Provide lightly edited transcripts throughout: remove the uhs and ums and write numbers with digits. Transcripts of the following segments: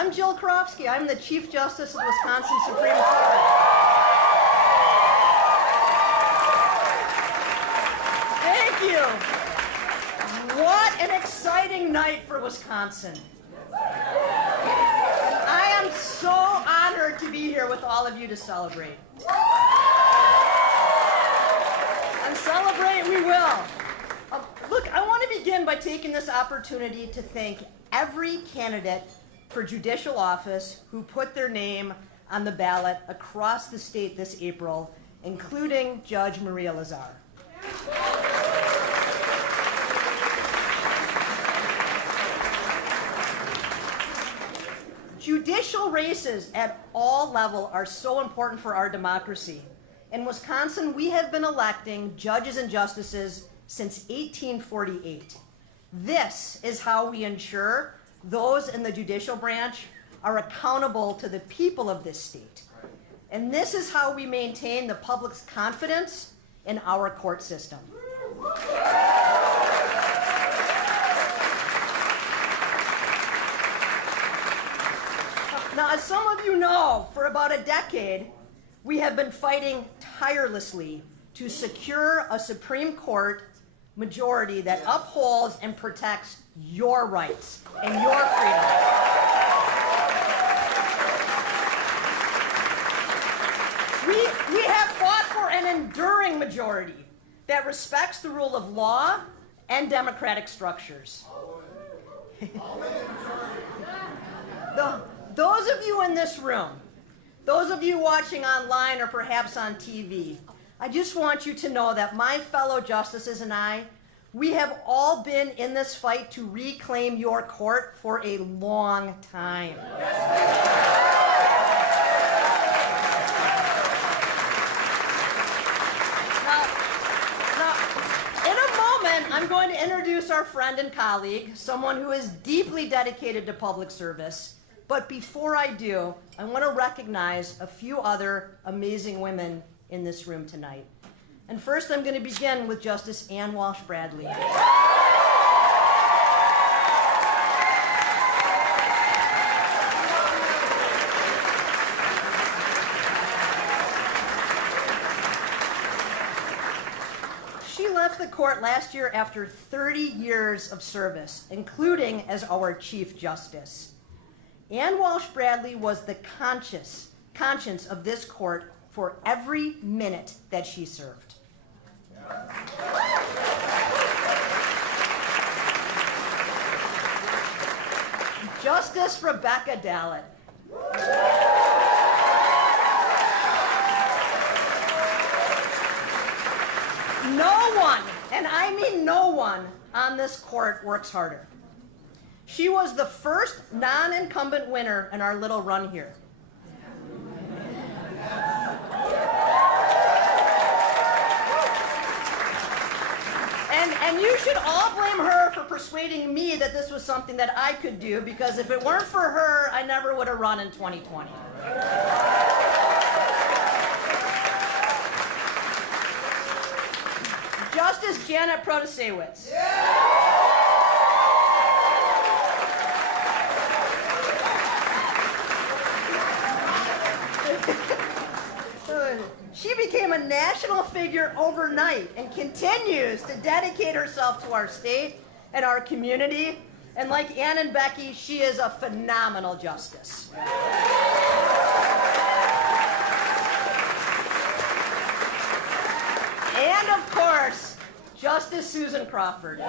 I'm Jill Karofsky. I'm the Chief Justice of the Wisconsin Supreme Court. Thank you. What an exciting night for Wisconsin. I am so honored to be here with all of you to celebrate. And celebrate we will. Look, I want to begin by taking this opportunity to thank every candidate for judicial office who put their name on the ballot across the state this April, including Judge Maria Lazar. Judicial races at all levels are so important for our democracy. In Wisconsin, we have been electing judges and justices since 1848. This is how we ensure those in the judicial branch are accountable to the people of this state. And this is how we maintain the public's confidence in our court system. Now, as some of you know, for about a decade, we have been fighting tirelessly to secure a Supreme Court majority that upholds and protects your rights and your freedoms. We have fought for an enduring majority that respects the rule of law and democratic structures. Those of you in this room, those of you watching online or perhaps on TV, I just want you to know that my fellow justices and I, we have all been in this fight to reclaim your court for a long time. Now, in a moment, I'm going to introduce our friend and colleague, someone who is deeply dedicated to public service. But before I do, I want to recognize a few other amazing women in this room tonight. And first, I'm going to begin with Justice Ann Walsh Bradley. She left the court last year after 30 years of service, including as our Chief Justice. Ann Walsh Bradley was the conscience of this court for every minute that she served. Justice Rebecca Dallett. No one, and I mean no one, on this court works harder. She was the first non-incumbent winner in our little run here. And you should all blame her for persuading me that this was something that I could do, because if it weren't for her, I never would have run in 2020. Justice Janet Protasiewicz. She became a national figure overnight and continues to dedicate herself to our state and our community. And like Ann and Becky, she is a phenomenal justice. And of course, Justice Susan Crawford.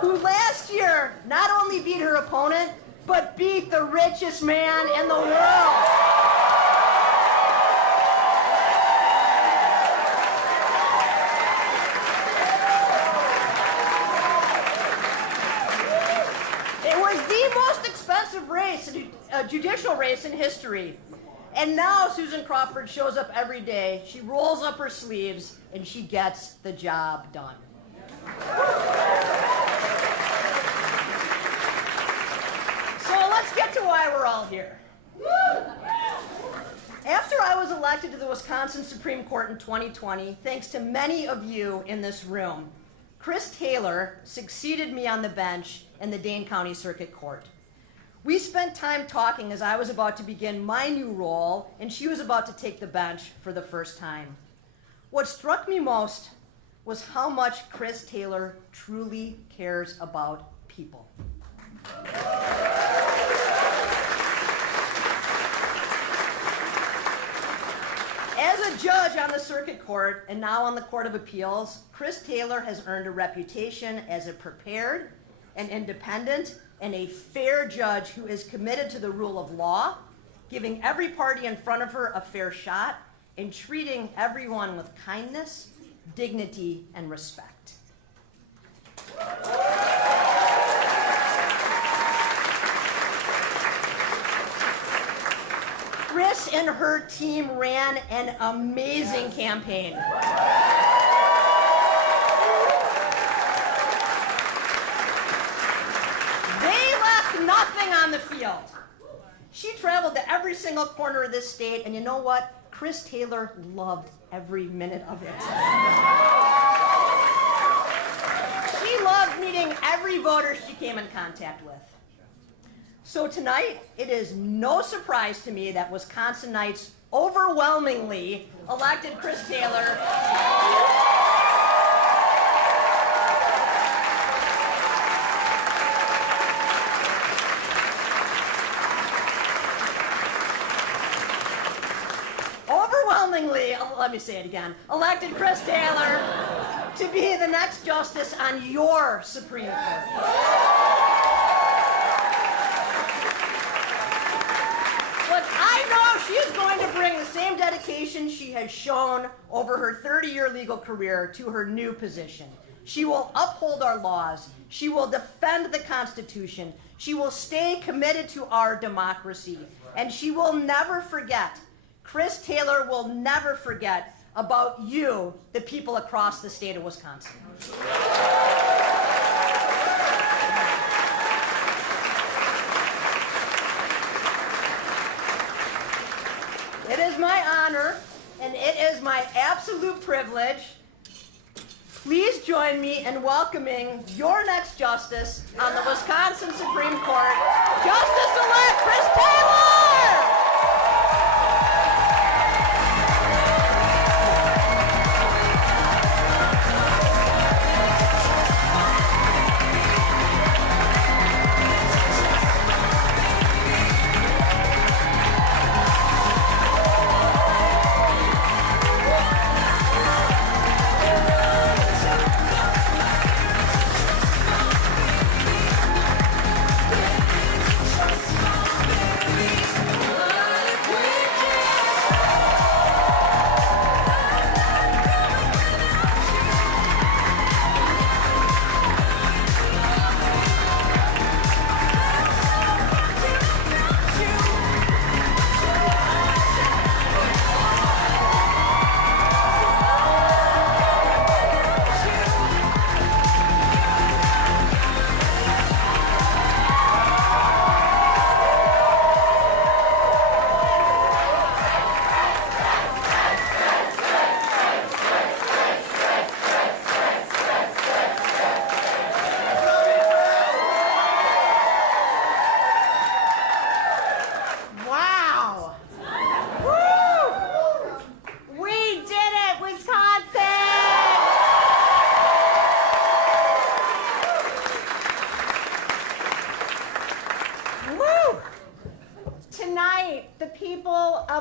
Who last year not only beat her opponent, but beat the richest man in the world. It was the most expensive race, a judicial race in history. And now Susan Crawford shows up every day, she rolls up her sleeves, and she gets the job done. So let's get to why we're all here. After I was elected to the Wisconsin Supreme Court in 2020 thanks to many of you in this room. Chris Taylor succeeded me on the bench in the Dane County Circuit Court. We spent time talking as I was about to begin my new role and she was about to take the bench for the first time. What struck me most was how much Chris Taylor truly cares about people. As a judge on the Circuit Court and now on the Court of Appeals, Chris Taylor has earned a reputation as a prepared, an independent, and a fair judge who is committed to the rule of law, giving every party in front of her a fair shot, and treating everyone with kindness, dignity, and respect. Chris and her team ran an amazing campaign. They left nothing on the field. She traveled to every single corner of this state, and you know what? Chris Taylor loved every minute of it. She loved meeting every voter she came in contact with. So tonight, it is no surprise to me that Wisconsinites overwhelmingly elected Chris Taylor let me say it again, elected Chris Taylor to be the next justice on your Supreme Court. But I know she is going to bring the same dedication she has shown over her 30-year legal career to her new position. She will uphold our laws. She will defend the Constitution. She will stay committed to our democracy. And she will never forget, Chris Taylor will never forget about you, the people across the state of Wisconsin. It is my honor, and it is my absolute privilege. Please join me in welcoming your next justice on the Wisconsin Supreme Court, Justice-elect Chris Taylor!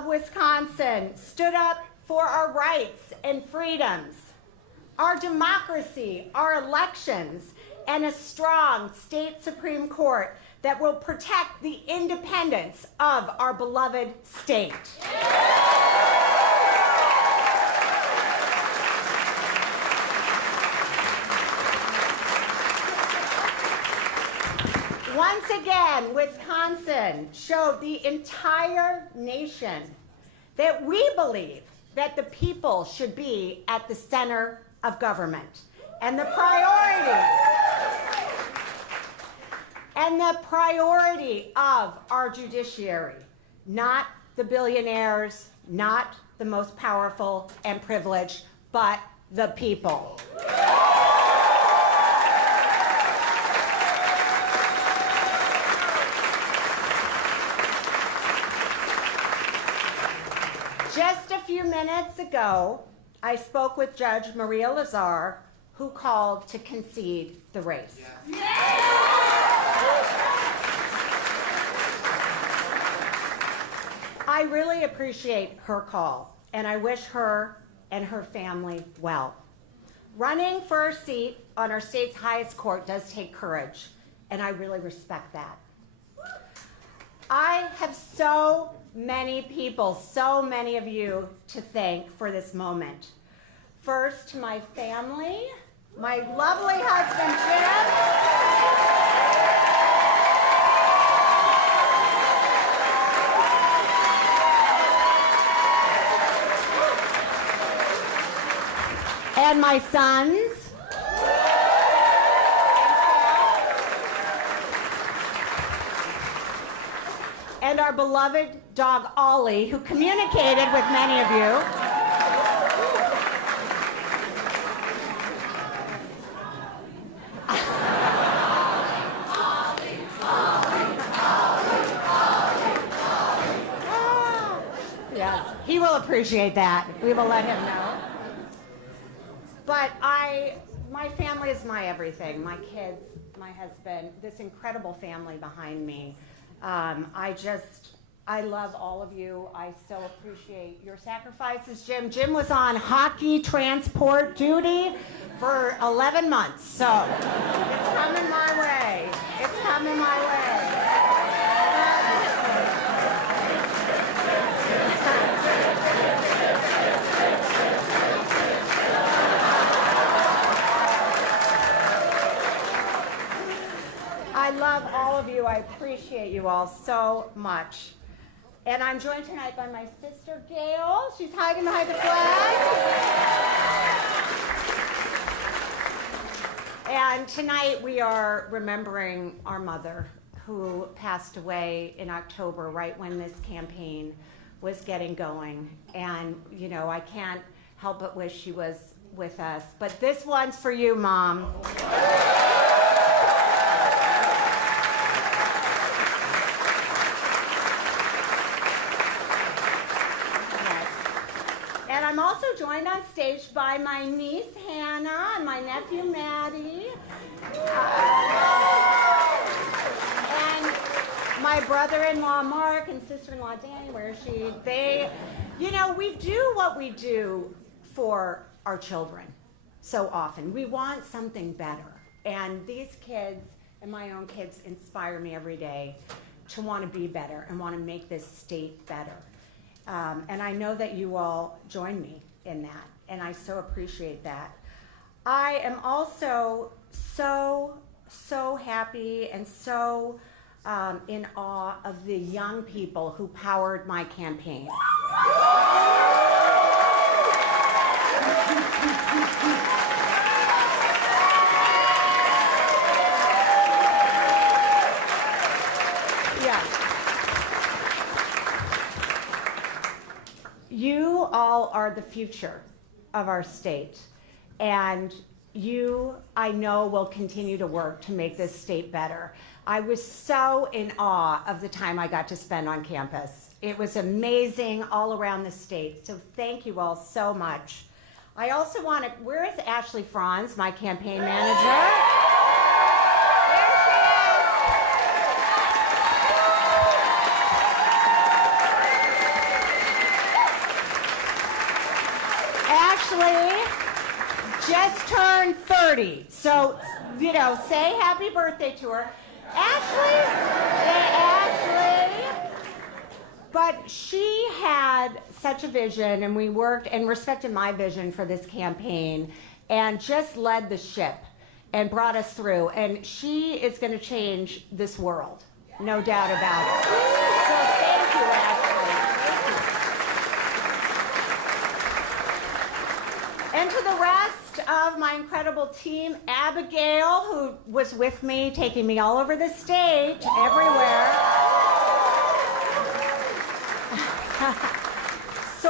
Wisconsin stood up for our rights and freedoms, our democracy, our elections, and a strong state Supreme Court that will protect the independence of our beloved state. Once again, Wisconsin showed the entire nation that we believe that the people should be at the center of government. And the priority of our judiciary, not the billionaires, not the most powerful and privileged, but the people. Just a few minutes ago, I spoke with Judge Maria Lazar, who called to concede the race. I really appreciate her call, and I wish her and her family well. Running for a seat on our state's highest court does take courage, and I really respect that. I have so many people, so many of you to thank for this moment. First, to my family, my lovely husband, Jim. And my sons. And our beloved dog, Ollie, who communicated with many of you. Yes, he will appreciate that. We will let him know. But my family is my everything. My kids, my husband, this incredible family behind me. I love all of you. I so appreciate your sacrifices, Jim. Jim was on hockey transport duty for 11 months, so it's coming my way. It's coming my way. I love all of you. I appreciate you all so much. And I'm joined tonight by my sister, Gail. She's hiding behind the flag. And tonight we are remembering our mother, who passed away in October, right when this campaign was getting going. And, you know, I can't help but wish she was with us. But this one's for you, Mom. And I'm also joined on stage by my niece, Hannah, and my nephew, Maddie. And my brother-in-law, Mark, and sister-in-law, Danny, where is she? We do what we do for our children so often. We want something better. And these kids and my own kids inspire me every day to want to be better and want to make this state better. And I know that you all join me in that, and I so appreciate that. I am also so happy and so in awe of the young people who powered my campaign. You all are the future of our state, and you, I know, will continue to work to make this state better. I was so in awe of the time I got to spend on campus. It was amazing all around the state, so thank you all so much. I also want to, where is Ashley Franz, my campaign manager? Just turned 30, so, say happy birthday to her. Ashley, but she had such a vision, and we worked and respected my vision for this campaign, and just led the ship and brought us through, and she is going to change this world, no doubt about it. So thank you, Ashley. And to the rest of my incredible team, Abigail, who was with me, taking me all over the state, everywhere.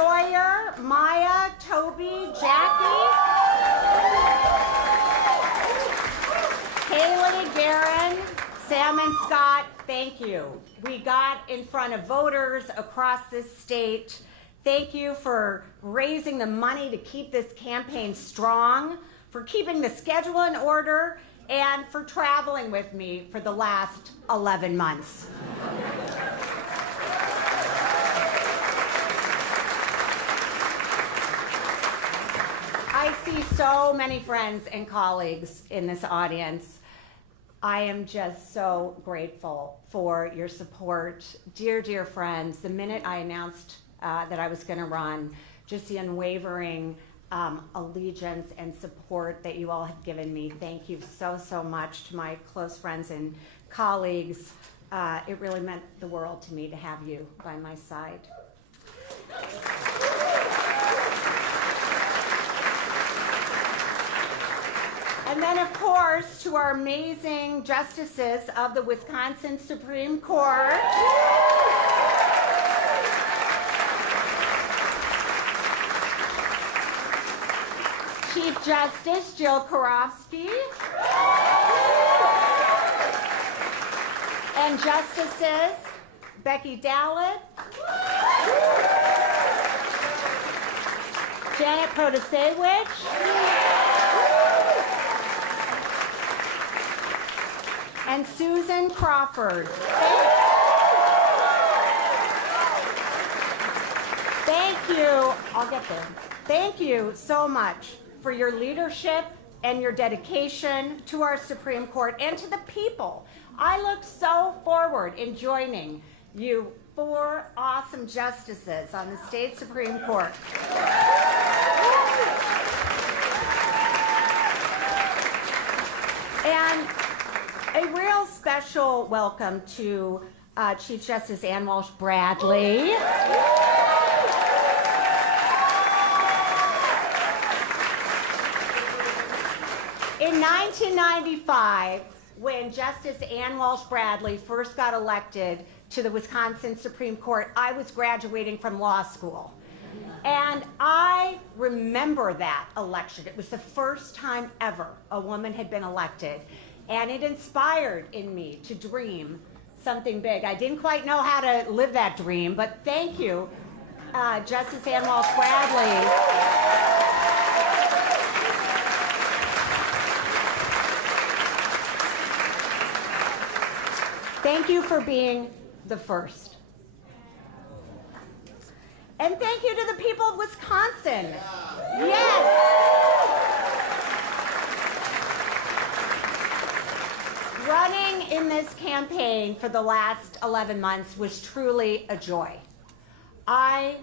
Sawyer, Maya, Toby, Jackie, Haley, Garen, Sam, and Scott, thank you. We got in front of voters across this state. Thank you for raising the money to keep this campaign strong, for keeping the schedule in order, and for traveling with me for the last 11 months. I see so many friends and colleagues in this audience. I am just so grateful for your support. Dear, dear friends, the minute I announced that I was going to run, just the unwavering allegiance and support that you all have given me. Thank you so, so much to my close friends and colleagues. It really meant the world to me to have you by my side. And then, of course, to our amazing justices of the Wisconsin Supreme Court. Chief Justice Jill Karofsky. And Justices Becky Dowlett, Janet Protasiewicz, and Susan Crawford. Thank you. I'll get there. Thank you so much for your leadership and your dedication to our Supreme Court and to the people. I look so forward in joining you 4 awesome justices on the state Supreme Court. And a real special welcome to Chief Justice Ann Walsh Bradley. In 1995, when Justice Ann Walsh Bradley first got elected to the Wisconsin Supreme Court, I was graduating from law school. And I remember that election. It was the first time ever a woman had been elected. And it inspired in me to dream something big. I didn't quite know how to live that dream, but thank you, Justice Ann Walsh Bradley. Thank you for being the first. And thank you to the people of Wisconsin. Yes. Running in this campaign for the last 11 months was truly a joy. I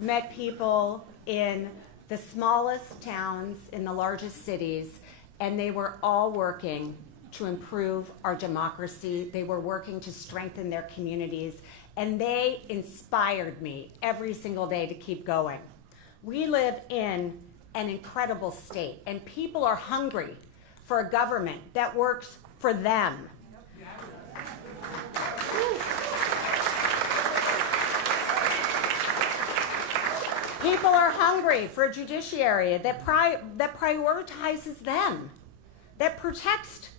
met people in the smallest towns, in the largest cities, and they were all working to improve our democracy. They were working to strengthen their communities, and they inspired me every single day to keep going. We live in an incredible state, and people are hungry for a government that works for them. People are hungry for a judiciary that prioritizes them, that protects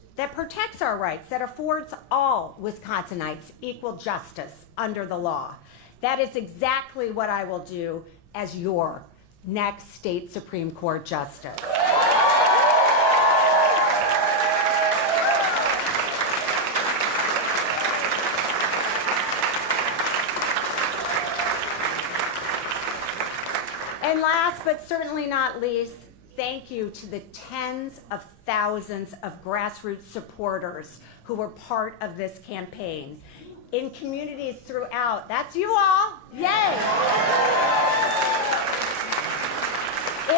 our rights, that affords all Wisconsinites equal justice under the law. That is exactly what I will do as your next state Supreme Court justice. And last but certainly not least, thank you to the tens of thousands of grassroots supporters who were part of this campaign. In communities throughout, that's you all, yay!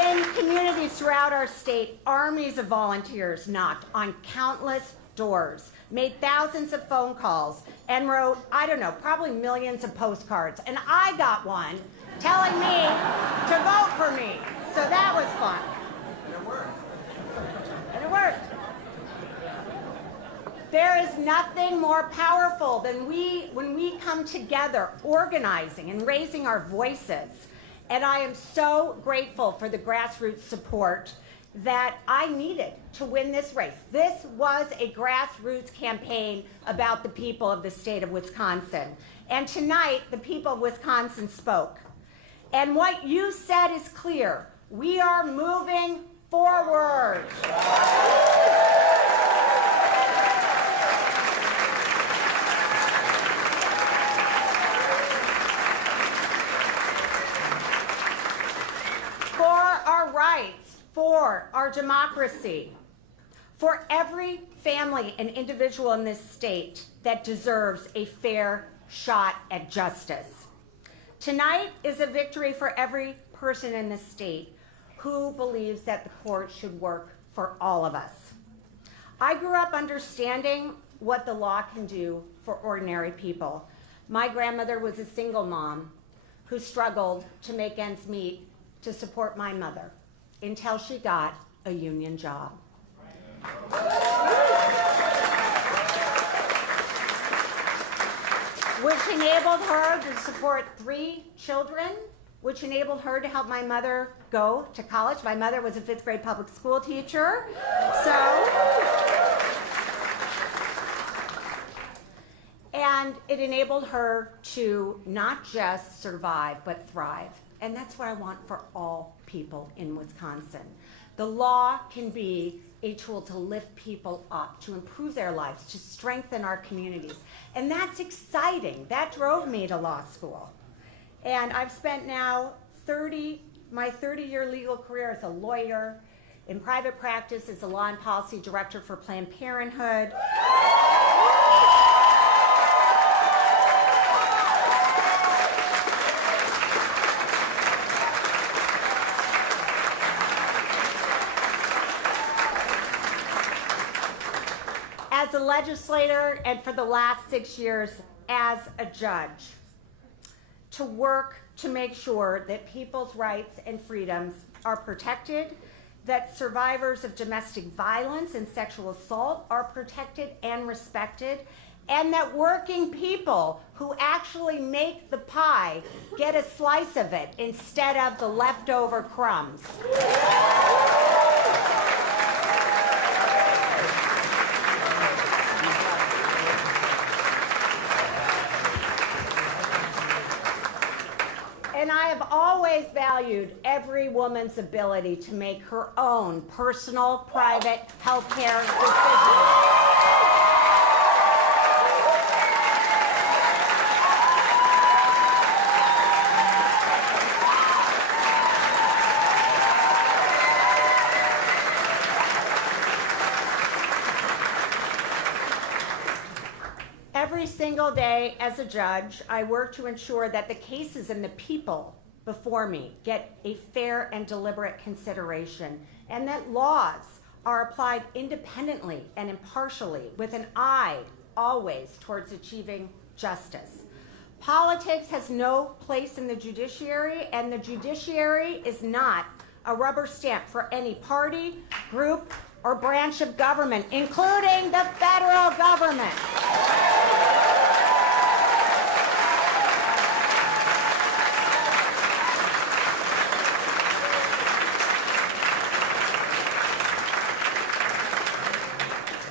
In communities throughout our state, armies of volunteers knocked on countless doors, made thousands of phone calls, and wrote, I don't know, probably millions of postcards. And I got one telling me to vote for me. So that was fun. And it worked. There is nothing more powerful than when we come together organizing and raising our voices And I am so grateful for the grassroots support that I needed to win this race. This was a grassroots campaign about the people of the state of Wisconsin. And tonight, the people of Wisconsin spoke. And what you said is clear. We are moving forward. For our rights, for our democracy, for every family and individual in this state that deserves a fair shot at justice. Tonight is a victory for every person in this state who believes that the court should work for all of us. I grew up understanding what the law can do for ordinary people. My grandmother was a single mom who struggled to make ends meet to support my mother until she got a union job. Which enabled her to support 3 children, which enabled her to help my mother go to college. My mother was a 5th grade public school teacher. And it enabled her to not just survive, but thrive. And that's what I want for all people in Wisconsin. The law can be a tool to lift people up, to improve their lives, to strengthen our communities. And that's exciting. That drove me to law school. And I've spent now my 30-year legal career as a lawyer, in private practice as a law and policy director for Planned Parenthood. As a legislator, and for the last 6 years as a judge, to work to make sure that people's rights and freedoms are protected, that survivors of domestic violence and sexual assault are protected and respected, and that working people who actually make the pie get a slice of it instead of the leftover crumbs. And I have always valued every woman's ability to make her own personal, private health care decisions. Every single day as a judge, I work to ensure that the cases and the people before me get a fair and deliberate consideration, and that laws are applied independently and impartially with an eye always towards achieving justice. Politics has no place in the judiciary, and the judiciary is not a rubber stamp for any party, group, or branch of government, including the federal government.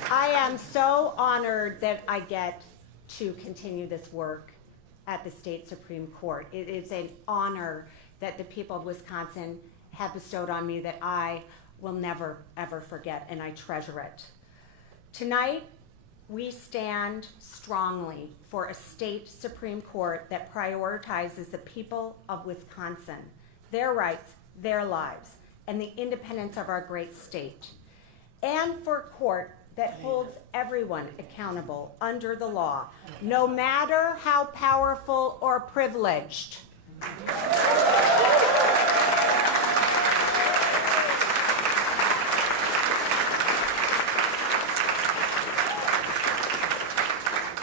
I am so honored that I get to continue this work at the state Supreme Court. It is an honor that the people of Wisconsin have bestowed on me that I will never, ever forget, and I treasure it. Tonight, we stand strongly for a state Supreme Court that prioritizes the people of Wisconsin, their rights, their lives, and the independence of our great state, and for a court that holds everyone accountable under the law, no matter how powerful or privileged.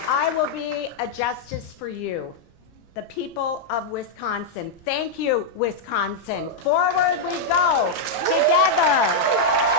I will be a justice for you, the people of Wisconsin. Thank you, Wisconsin. Forward we go, together.